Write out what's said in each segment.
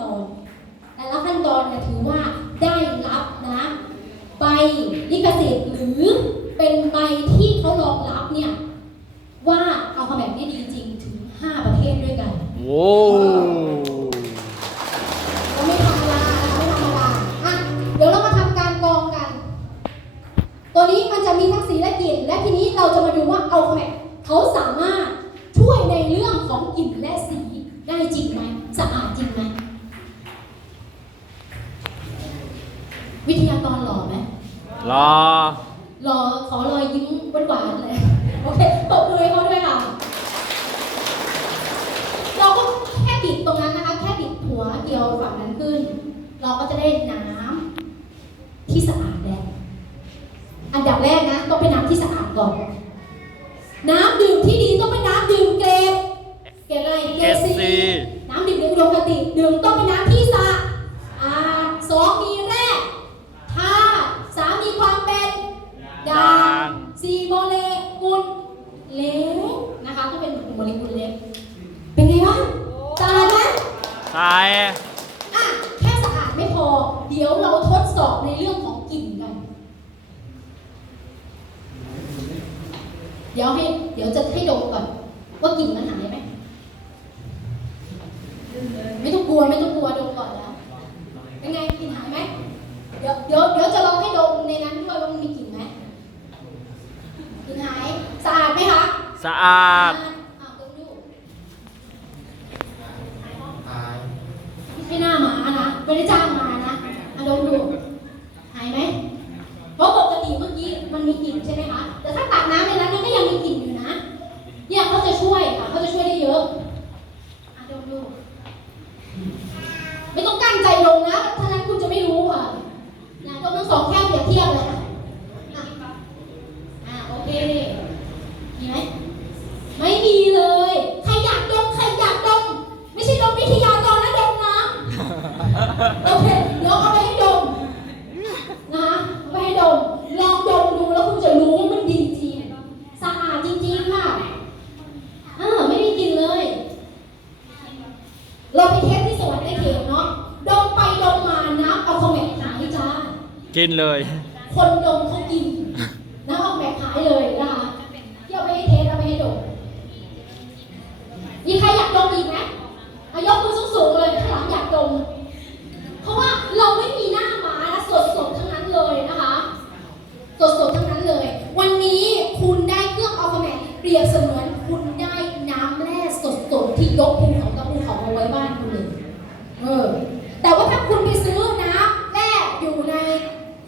ตอนแต่ละขั้นตอนเนี่ยถือว่าได้รับนะใบลิขสิทธิ์หรือเป็นใบที่เขารองรับเนี่ยว่าเอาคำแบบนี้ดีจริงถึง5ประเทศด้วยกันโว้เราไม่ธรรมดาไม่ธรรมดาอ่ะเดี๋ยวเรามาทำการกรองกันตัวนี้มันจะมีทั้งสีและกลิ่นและทีนี้เราจะมาดูว่าเอาคำแบบเขาสามารถช่วยในเรื่องของกลิ่นและสีได้จริงไหมสะอาดจริงไหมวิทยากรหล่อไหมรอขอรอยยิ้มหวานๆเลยโอเคตบมือให้เขาด้วยค่ะเราก็แค่บิดตรงนั้นนะคะแค่บิดหัวเกี่ยวฝั่งนั้นขึ้นเราก็จะได้น้ำที่สะอาดแล้วอันดับแรกนะต้องเป็นน้ำที่สะอาดก่อนน้ำดื่มที่ดีต้องเป็นน้ำดื่มเกรดอะไรเกรดซีน้ำดื่มในอุดมคติดื่มต้องเป็นน้ำที่สะอาด2มีแร่ธาตุ3มีความเป็นด่าง4โมเลกุลเล็กนะคะต้องเป็นโมเลกุลเล็กเป็นไงบ้างสะอาดไหมใช่แค่สะอาดไม่พอเดี๋ยวเราทดสอบในเรื่องของกลิ่นกันเดี๋ยวจะให้ดมก่อนว่ากลิ่นมันหายไหมไม่ต้องกลัวดมก่อนแล้วเป็นไงกลิ่นหายไหมเดี๋ยวจะลองให้ดมในนั้นด้วยว่ามันมีกลิ่นไหมกลิ่นหายสะอาดไหมคะสะอาดดมดูให้หน้าหมานะไม่ได้จ้างมานะดมดูหายไหมเพราะปกติเมื่อกี้มันมีกลิ่นใช่ไหมคะแต่ถ้าตักน้ำในนั้นมันก็ยังมีกลิ่นอยู่นะเนี่ยเขาจะช่วยค่ะเขาจะช่วยได้เยอะดมดูไม่ต้องกั้นใจลงนะถ้านั้นคุณจะไม่รู้ค่ะนะดมทั้ง2แก้วเปรียบเทียบเลยโอเคมีไหมไม่มีเลยใครอยากดมไม่ใช่ดมวิทยากรนะดมน้ำโอเคเดี๋ยวเอาไปให้ดมนะเอาไปให้ดมลองดมดูแล้วคุณจะรู้ว่ามันดีจริงสะอาดจริงๆค่ะไม่มีกลิ่นเลยเราไปเทสที่สวรรค์ได้เขตเนาะดมไปดมมานะเอาคอมเมนต์หายจ้ากินเลยคนดมเขากินนะเอาแบกหายเลยนะคะที่เอาไปให้เทสเอาไปให้ดมมีใครอยากดมอีกไหมยกมือสูงๆเลยข้างหลังอยากดมเพราะว่าเราไม่มีหน้าม้านะสดๆทั้งนั้นเลยนะคะสดๆทั้งนั้นเลยวันนี้คุณได้เครื่องอัลฟาเมทเปรียบเสมือนคุณได้น้ำแร่สดๆที่ยกภูเขากับภูเขาเอาไว้บ้านคุณเลยแต่ว่าถ้าคุณไปซื้อน้ำแร่อยู่ใน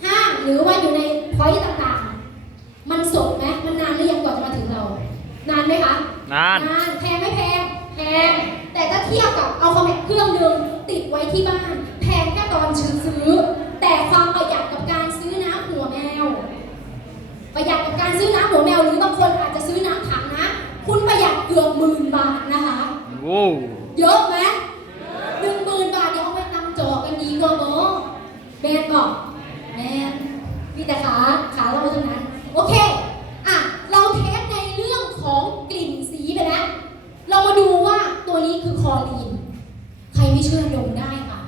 ห้างหรือว่าอยู่ในพอยต์ต่างๆมันสดไหมมันนานหรือยังกว่าจะมาถึงเรานานไหมคะนานแพงไม่แพงแต่ถ้าเทียบกับเอาคอมเมนต์เครื่องนึงติดไว้ที่บ้านแพงแค่ตอนซื้อแต่ความประหยัดกับการซื้อน้ำหัวแมวประหยัดกับการซื้อน้ำหัวแมวหรือบางคนอาจจะซื้อน้ำถังนะคุณประหยัดเกือบ10,000 บาทนะคะเยอะไหม10,000 บาทเดี๋ยวเอาไปนำจอกันดีกว่าเนาะแบนบอกแบนมีแต่ขาเราเท่านั้นโอเคเราเทสในเรื่องของกลิ่นสีไปแล้วเรามาดูว่าตัวนี้คือคลอรีนใครไม่เชื่อดมได้ค่ะ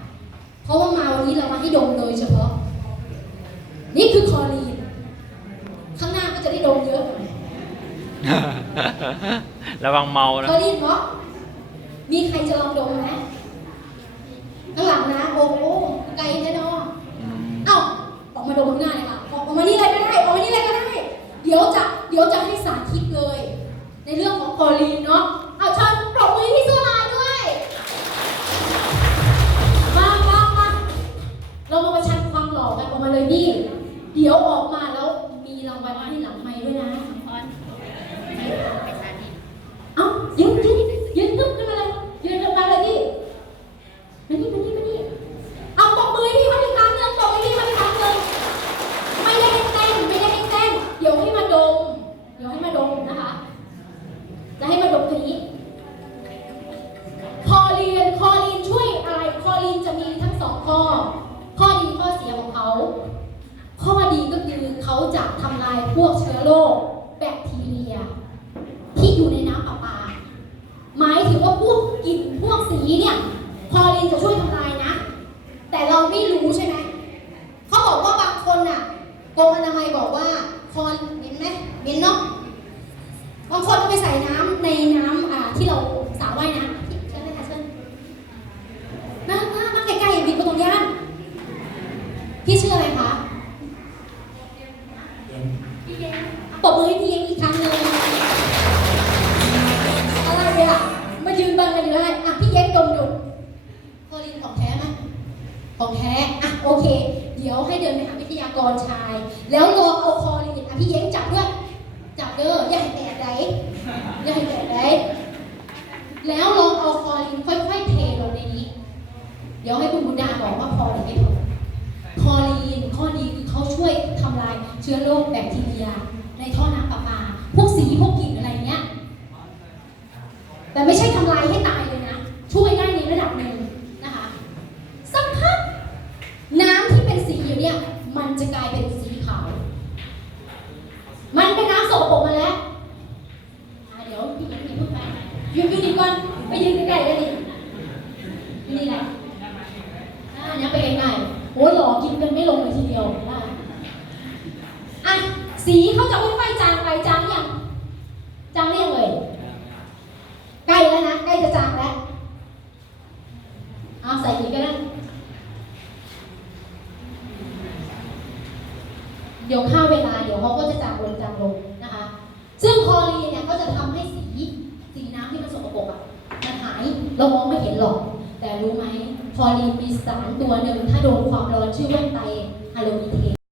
เพราะว่ามาวันนี้เรามาให้ดมโดยเฉพาะนี่คือคลอรีนข้างหน้าก็จะได้ดมเยอะหน่อยระวังเมานะคลอรีนเพราะมีใครจะลองดมไหมข้างหลังนะโอ้โหไกลแน่นอนออกมาดมข้างหน้าเลยค่ะออกมานี่เลยก็ได้เดี๋ยวจะให้สาธิตเลยในเรื่องของคลอรีนเนาะเอาเชิญปรบมือที่สู้มาด้วยมาเรามาประชันความหล่อกันออกมาเลยนี่เดี๋ยวออกมาแล้วมีรางวัลให้หลังไมค์ด้วยนะยืนตึ๊บขึ้นมาเลยยืนมาเลยนี่มานี่เอาปรบมือที่เขาอีกครั้งนึงปรบมือที่เขาอีกครั้งนึงไม่ได้ให้เต้นเดี๋ยวให้มาดมนะคะจะให้มาดมตัวนี้คลอรีนช่วยอะไรคลอรีนจะมีทั้ง2ข้อดีข้อเสียของเขาข้อดีก็คือเขาจะทำลายพวกเชื้อโรคแบคทีเรียที่อยู่ในน้ำประปาหมายถึงว่าพวกกลิ่นพวกสีเนี่ยคลอรีนจะช่วยทำลายนะ แต่เราไม่รู้ใช่ไหมเขาบอกว่าบางคนน่ะกรมอนามัยบอกว่าคอนเหม็นไหมเหม็นเนาะบางคนเอาไปใส่น้ำในน้ำที่เราสระว่ายน้ำเชิญเลยค่ะเชิญมาใกล้ๆบินมาตรงย่านพี่ชื่ออะไรคะพี่เย็นปรบมือให้พี่เย็นอีกครั้งหนึ่งอะไรอ่ะมายืนบังกันอยู่ได้อ่ะพี่เย็นดมดูคอลินของแท้ไหมของแท้อ่ะโอเคเดี๋ยวให้เดินไปหาวิทยากรชายแล้วลองเอาคอลินอ่ะพี่เย็นจับด้วยจับเด้ออย่าให้แตกได้อย่าให้แตกได้แล้วลองเอาคอลินค่อยๆเทลงในนี้เดี๋ยวให้คุณบุญดาบอกว่าพอหรือไม่พอคอลีนข้อดีคือเขาช่วยทำลายเชื้อโรคแบคทีเรียในท่อน้ำประปาพวกสีพวกกลิ่นอะไรเงี้ยแต่ไม่ใช่ทำลายให้ตายเลยนะช่วยได้ในระดับหนึ่งนะคะสักพักน้ำที่เป็นสีอยู่เนี่ยมันจะกลายเป็นสีขาวมันเป็นน้ำสกปรกมาแล้วเดี๋ยวพี่ยังพูดไปยืนดีก่อนไปยืนใกล้ๆกันดินี่แหละเนี่ยไปง่ายๆโอ้ยหล่อกินกันไม่ลงเลยทีเดียวได้อ่ะสีเขาจะค่อยๆจางไปจางยังจางหรือยังเลยใกล้แล้วนะใกล้จะจางแล้วเอาใส่อีกก็ได้เดี๋ยวค่าเวลาเดี๋ยวเขาก็จะจางลงนะคะซึ่งคลอรีนเนี่ยก็จะทำให้สีน้ำที่มันสกปรกอ่ะมันหายเรามองไม่เห็นหรอกแต่รู้ไหมคลอรีนมีสารตัวหนึ่งถ้าโดนความร้อนชื่อว่าไตรฮาโลอีเทน